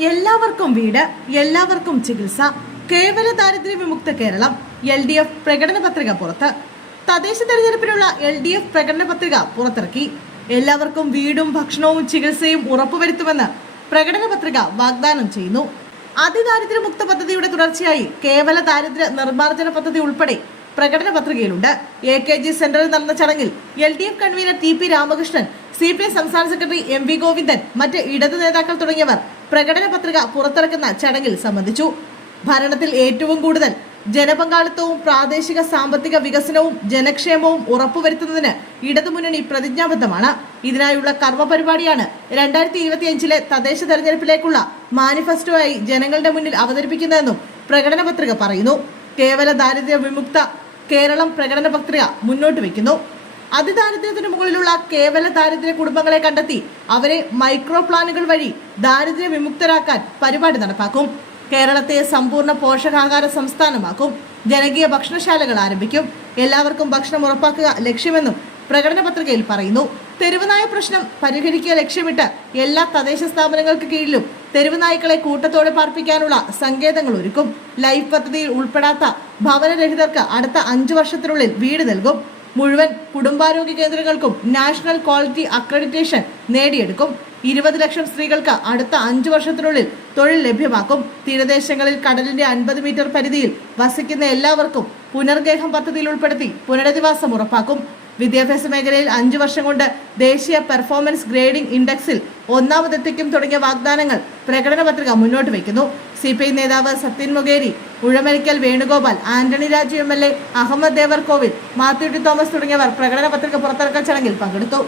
എല്ലാവർക്കും വീട്, എല്ലാവർക്കും ചികിത്സ. കേവല ദാരിദ്ര്യ വിമുക്ത കേരളം. LDF പ്രകടന പത്രിക പുറത്ത്. തദ്ദേശ തെരഞ്ഞെടുപ്പിനുള്ള LDF പ്രകടന പത്രിക പുറത്തിറക്കി. എല്ലാവർക്കും വീടും ഭക്ഷണവും ചികിത്സയും ഉറപ്പുവരുത്തുമെന്ന് പ്രകടന പത്രിക വാഗ്ദാനം ചെയ്യുന്നു. അതിദാരിദ്ര്യമുക്ത പദ്ധതിയുടെ തുടർച്ചയായി കേവല ദാരിദ്ര്യ നിർമ്മാർജ്ജന പദ്ധതി ഉൾപ്പെടെ പ്രകടന പത്രികയിലുണ്ട്. AKG സെന്ററിൽ നടന്ന ചടങ്ങിൽ LDF convener TP Ramakrishnan, CPI സംസ്ഥാന സെക്രട്ടറി MV ഗോവിന്ദൻ, മറ്റ് ഇടതു നേതാക്കൾ തുടങ്ങിയവർ പ്രകടന പത്രിക പുറത്തിറക്കുന്ന ചടങ്ങിൽ സംബന്ധിച്ചു. ഭരണത്തിൽ ഏറ്റവും കൂടുതൽ ജനപങ്കാളിത്തവും പ്രാദേശിക സാമ്പത്തിക വികസനവും ജനക്ഷേമവും ഉറപ്പുവരുത്തുന്നതിന് ഇടതുമുന്നണി പ്രതിജ്ഞാബദ്ധമാണ്. ഇതിനായുള്ള കർമ്മ പരിപാടിയാണ് 2025 തദ്ദേശ തെരഞ്ഞെടുപ്പിലേക്കുള്ള മാനിഫെസ്റ്റോയായി ജനങ്ങളുടെ മുന്നിൽ അവതരിപ്പിക്കുന്നതെന്നും പ്രകടന പത്രിക പറയുന്നു. കേവല ദാരിദ്ര്യ വിമുക്ത കേരളം പ്രകടന പത്രിക മുന്നോട്ട് വയ്ക്കുന്നു. അതിദാരിദ്ര്യത്തിന് മുകളിലുള്ള കേവല ദാരിദ്ര്യ കുടുംബങ്ങളെ കണ്ടെത്തി അവരെ മൈക്രോ പ്ലാനുകൾ വഴി ദാരിദ്ര്യ വിമുക്തരാക്കാൻ പരിപാടി നടപ്പാക്കും. കേരളത്തെ സമ്പൂർണ്ണ പോഷകാഹാര സംസ്ഥാനമാക്കും. ജനകീയ ഭക്ഷണശാലകൾ ആരംഭിക്കും. എല്ലാവർക്കും ഭക്ഷണം ഉറപ്പാക്കുക ലക്ഷ്യമെന്നും പ്രകടന പത്രികയിൽ പറയുന്നു. തെരുവുനായ പ്രശ്നം പരിഹരിക്കുക ലക്ഷ്യമിട്ട് എല്ലാ തദ്ദേശ സ്ഥാപനങ്ങൾക്ക് കീഴിലും തെരുവുനായ്ക്കളെ കൂട്ടത്തോടെ പാർപ്പിക്കാനുള്ള സങ്കേതങ്ങൾ ഒരുക്കും. ലൈഫ് പദ്ധതിയിൽ ഉൾപ്പെടാത്ത ഭവനരഹിതർക്ക് അടുത്ത 5 വർഷത്തിനുള്ളിൽ വീട് നൽകും. മുഴുവൻ കുടുംബാരോഗ്യ കേന്ദ്രങ്ങൾക്കും നാഷണൽ ക്വാളിറ്റി അക്രഡിറ്റേഷൻ നേടിയെടുക്കും. 20 ലക്ഷം സ്ത്രീകൾക്ക് അടുത്ത 5 വർഷത്തിനുള്ളിൽ തൊഴിൽ ലഭ്യമാക്കും. തീരദേശങ്ങളിൽ കടലിന്റെ 50 മീറ്റർ പരിധിയിൽ വസിക്കുന്ന എല്ലാവർക്കും പുനർഗേഹം പദ്ധതിയിൽ ഉൾപ്പെടുത്തി പുനരധിവാസം ഉറപ്പാക്കും. വിദ്യാഭ്യാസ മേഖലയിൽ 5 വർഷം കൊണ്ട് ദേശീയ പെർഫോമൻസ് ഗ്രേഡിംഗ് ഇൻഡെക്സിൽ ഒന്നാമതെത്തിക്കും തുടങ്ങിയ വാഗ്ദാനങ്ങൾ പ്രകടന പത്രിക മുന്നോട്ട് വയ്ക്കുന്നു. CPI നേതാവ് സത്യൻ മൊകേരി, ഉഴമരിക്കൽ വേണുഗോപാൽ, ആന്റണി രാജു MLA, അഹമ്മദ് ദേവർകോവിൽ, മാത്യു ടി തോമസ് തുടങ്ങിയവർ പ്രകടന പത്രിക പുറത്തിറക്കൽ ചടങ്ങിൽ പങ്കെടുത്തു.